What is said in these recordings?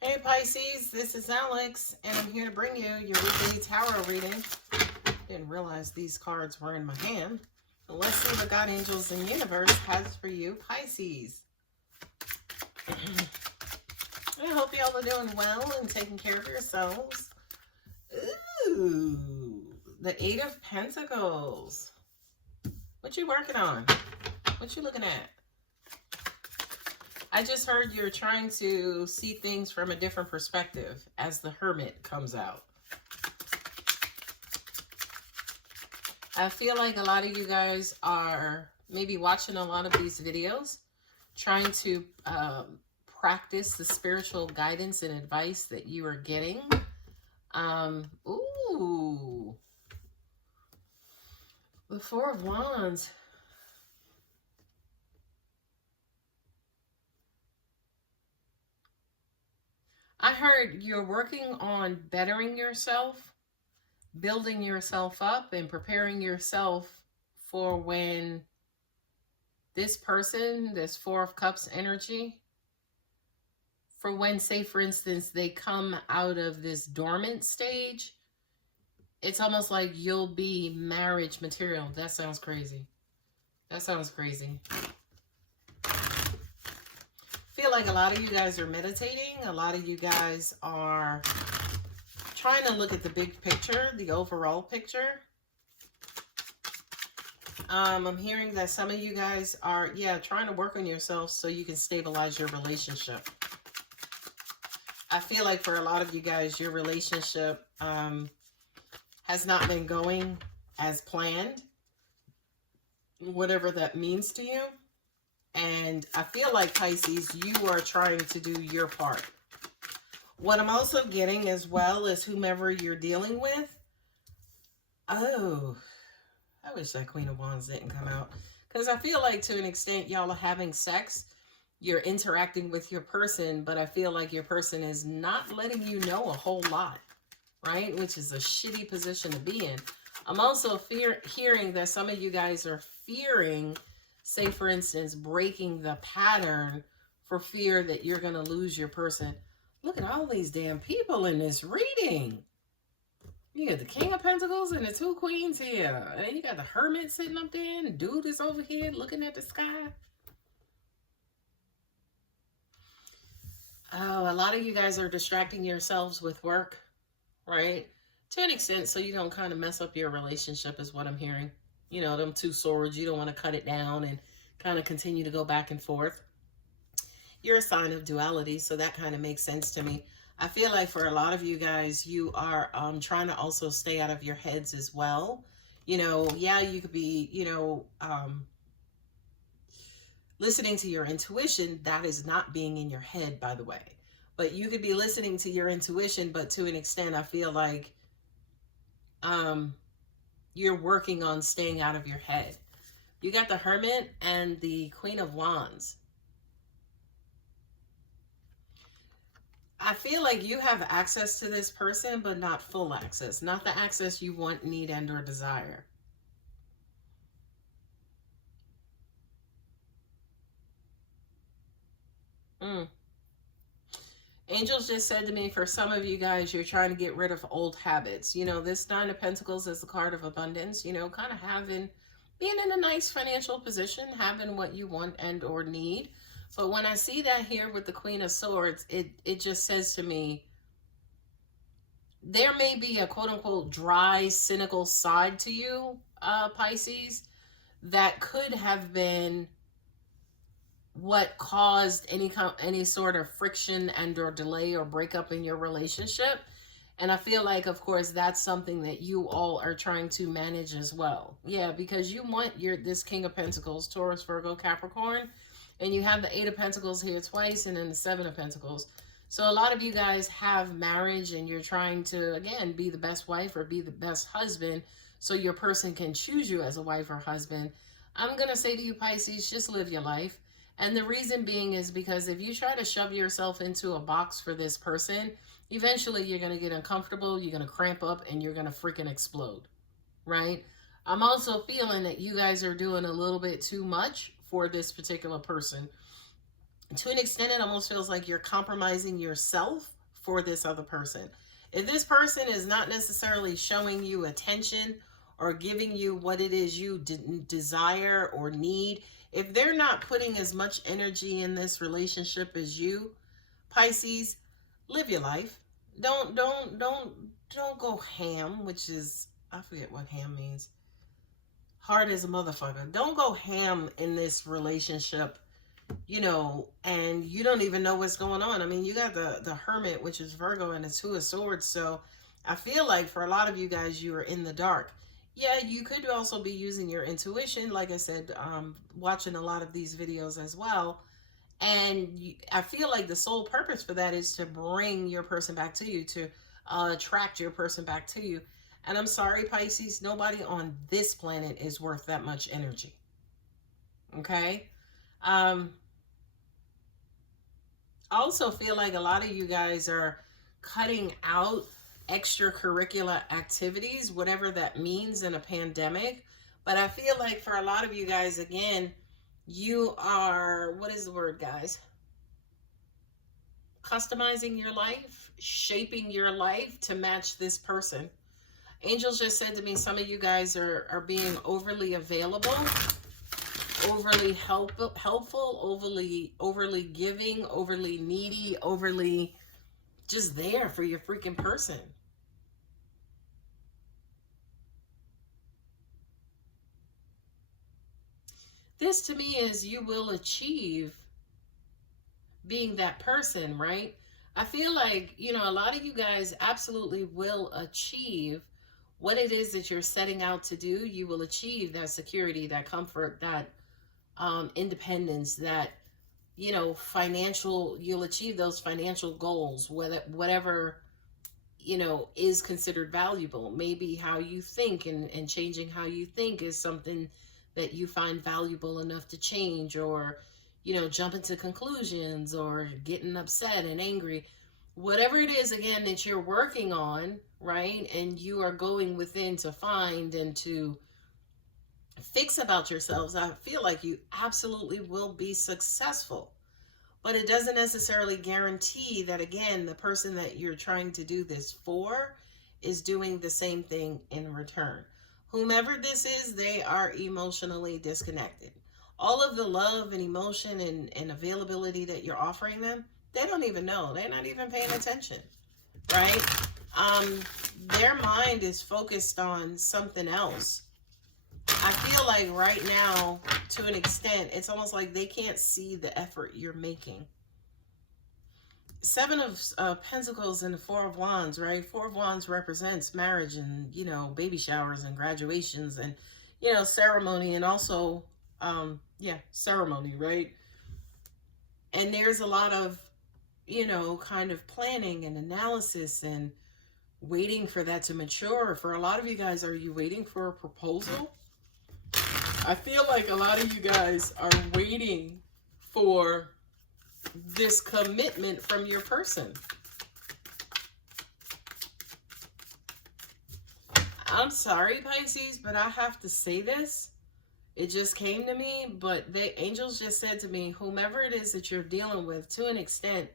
Hey Pisces, this is Alex, and I'm here to bring you your weekly tarot reading. Didn't realize these cards were in my hand. But let's see what God, angels, and universe has for you, Pisces. I hope y'all are doing well and taking care of yourselves. Ooh, the Eight of Pentacles. What you working on? What you looking at? I just heard you're trying to see things from a different perspective as the Hermit comes out. I feel like a lot of you guys are maybe watching a lot of these videos, trying to practice the spiritual guidance and advice that you are getting. Ooh, the Four of Wands. I heard you're working on bettering yourself, building yourself up, and preparing yourself for when this person, this Four of Cups energy, for when, say, for instance, they come out of this dormant stage, it's almost like you'll be marriage material. That sounds crazy. That sounds crazy. I feel like a lot of you guys are meditating. A lot of you guys are trying to look at the big picture, the overall picture. I'm hearing that some of you guys are, trying to work on yourself so you can stabilize your relationship. I feel like for a lot of you guys, your relationship has not been going as planned, whatever that means to you. And I feel like, Pisces, you are trying to do your part. What I'm also getting as well is whomever you're dealing with. Oh, I wish that Queen of Wands didn't come out. Because I feel like to an extent y'all are having sex. You're interacting with your person, but I feel like your person is not letting you know a whole lot, right? Which is a shitty position to be in. I'm also hearing that some of you guys are fearing, say, for instance, breaking the pattern for fear that you're going to lose your person. Look at all these damn people in this reading. You got the King of Pentacles and the two Queens here. And you got the Hermit sitting up there, and dude is over here looking at the sky. Oh, a lot of you guys are distracting yourselves with work, right? To an extent, so you don't kind of mess up your relationship is what I'm hearing. You know, them two swords, you don't want to cut it down and kind of continue to go back and forth. You're a sign of duality, so that kind of makes sense to me. I feel like for a lot of you guys, you are trying to also stay out of your heads as well. You know, yeah, you could be, listening to your intuition. That is not being in your head, by the way. But you could be listening to your intuition, but to an extent, I feel like you're working on staying out of your head. You got the Hermit and the Queen of Wands. I feel like you have access to this person, but not full access. Not the access you want, need, and or desire. Angels just said to me, for some of you guys, you're trying to get rid of old habits. You know, this Nine of Pentacles is the card of abundance. You know, kind of being in a nice financial position, having what you want and or need. But when I see that here with the Queen of Swords, it just says to me, there may be a quote-unquote dry, cynical side to you, Pisces, that could have been what caused any sort of friction and or delay or breakup in your relationship. And I feel like, of course, that's something that you all are trying to manage as well. Yeah, because you want this King of Pentacles, Taurus, Virgo, Capricorn, and you have the Eight of Pentacles here twice and then the Seven of Pentacles. So a lot of you guys have marriage and you're trying to, again, be the best wife or be the best husband so your person can choose you as a wife or husband. I'm going to say to you, Pisces, just live your life. And the reason being is because if you try to shove yourself into a box for this person, eventually you're going to get uncomfortable, you're going to cramp up, and you're going to freaking explode, right? I'm also feeling that you guys are doing a little bit too much for this particular person. To an extent, it almost feels like you're compromising yourself for this other person. If this person is not necessarily showing you attention or giving you what it is you desire or need, if they're not putting as much energy in this relationship as you, Pisces, live your life. Don't go ham, which is, I forget what ham means. Hard as a motherfucker. Don't go ham in this relationship, you know, and you don't even know what's going on. I mean, you got the Hermit, which is Virgo, and the Two of Swords. So I feel like for a lot of you guys, you are in the dark. Yeah, you could also be using your intuition. Like I said, watching a lot of these videos as well. And I feel like the sole purpose for that is to bring your person back to you, to attract your person back to you. And I'm sorry, Pisces, nobody on this planet is worth that much energy. Okay? I also feel like a lot of you guys are cutting out extracurricular activities, whatever that means in a pandemic. But I feel like for a lot of you guys, again, you are, what is the word, guys? Customizing your life, shaping your life to match this person. Angels just said to me, some of you guys are being overly available, overly helpful, overly giving, overly needy, overly just there for your freaking person. This to me is you will achieve being that person, right? I feel like, you know, a lot of you guys absolutely will achieve what it is that you're setting out to do. You will achieve that security, that comfort, that independence, that, you know, you'll achieve those financial goals, whatever, you know, is considered valuable. Maybe how you think and changing how you think is something that you find valuable enough to change, or, you know, jumping to conclusions, or getting upset and angry. Whatever it is, again, that you're working on, right? And you are going within to find and to fix about yourselves. I feel like you absolutely will be successful. But it doesn't necessarily guarantee that, again, the person that you're trying to do this for is doing the same thing in return. Whomever this is, they are emotionally disconnected. All of the love and emotion and availability that you're offering them, they don't even know. They're not even paying attention, right? Their mind is focused on something else. I feel like right now, to an extent, it's almost like they can't see the effort you're making. Seven of Pentacles and the Four of Wands, right? Four of Wands represents marriage and, you know, baby showers and graduations and, you know, ceremony, and also, ceremony, right? And there's a lot of, you know, kind of planning and analysis and waiting for that to mature. For a lot of you guys, are you waiting for a proposal? I feel like a lot of you guys are waiting for this commitment from your person. I'm sorry, Pisces, but I have to say this. It just came to me, but the angels just said to me, whomever it is that you're dealing with, to an extent,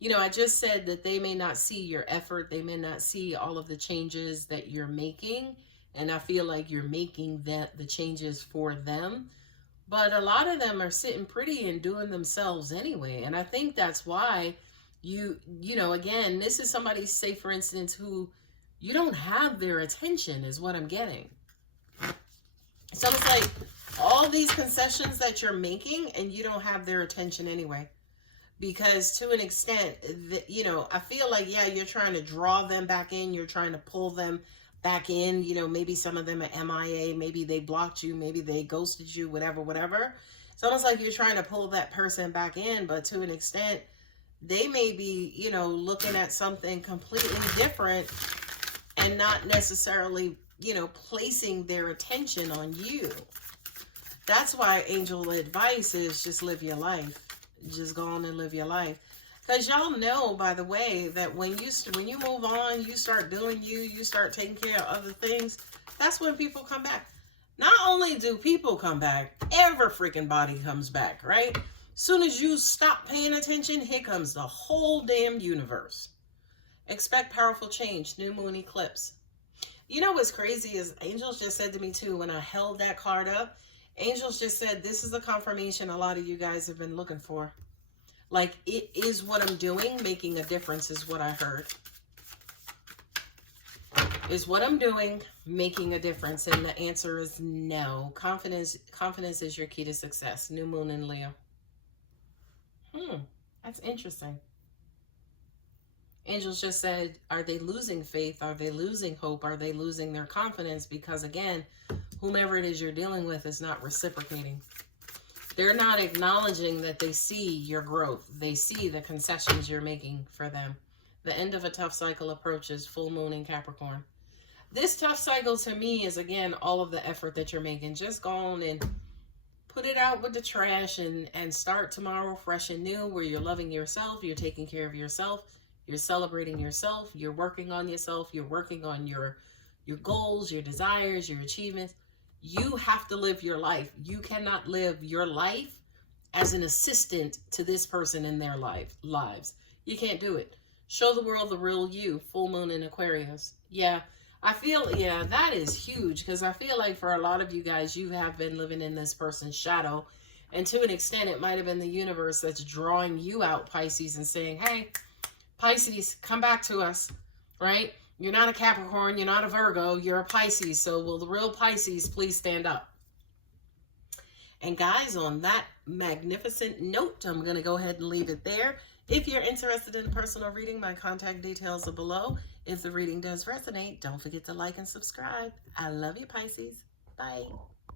you know, I just said that they may not see your effort. They may not see all of the changes that you're making. And I feel like you're making the changes for them. But a lot of them are sitting pretty and doing themselves anyway. And I think that's why you know, again, this is somebody, say for instance, who you don't have their attention is what I'm getting. So it's like all these concessions that you're making and you don't have their attention anyway. Because to an extent, you know, I feel like, yeah, you're trying to draw them back in. You're trying to pull them back in. You know, maybe some of them are MIA. Maybe they blocked you. Maybe they ghosted you, whatever. It's almost like you're trying to pull that person back in. But to an extent, they may be, you know, looking at something completely different and not necessarily, you know, placing their attention on you. That's why angel advice is just live your life. Just go on and live your life. Because y'all know, by the way, that when you move on, you start doing you start taking care of other things, that's when people come back. Not only do people come back, every freaking body comes back, right? Soon as you stop paying attention, here comes the whole damn universe. Expect powerful change, new moon eclipse. You know what's crazy is angels just said to me too, when I held that card up, angels just said, this is the confirmation a lot of you guys have been looking for. Like, it is what I'm doing making a difference is what I heard. Is what I'm doing making a difference? And the answer is no. Confidence is your key to success. New moon in Leo. That's interesting. Angels just said, are they losing faith? Are they losing hope? Are they losing their confidence? Because again, whomever it is you're dealing with is not reciprocating. They're not acknowledging that they see your growth. They see the concessions you're making for them. The end of a tough cycle approaches, full moon in Capricorn. This tough cycle to me is, again, all of the effort that you're making. Just go on and put it out with the trash and start tomorrow fresh and new, where you're loving yourself, you're taking care of yourself, you're celebrating yourself, you're working on yourself, you're working on your goals, your desires, your achievements. You have to live your life. You cannot live your life as an assistant to this person in their lives. You can't do it. Show the world the real you. Full moon in Aquarius. Yeah, I feel, yeah, that is huge, because I feel like for a lot of you guys, you have been living in this person's shadow. And to an extent, it might have been the universe that's drawing you out, Pisces, and saying, hey, Pisces, come back to us, right? You're not a Capricorn, you're not a Virgo, you're a Pisces. So will the real Pisces please stand up? And guys, on that magnificent note, I'm going to go ahead and leave it there. If you're interested in personal reading, my contact details are below. If the reading does resonate, don't forget to like and subscribe. I love you, Pisces. Bye.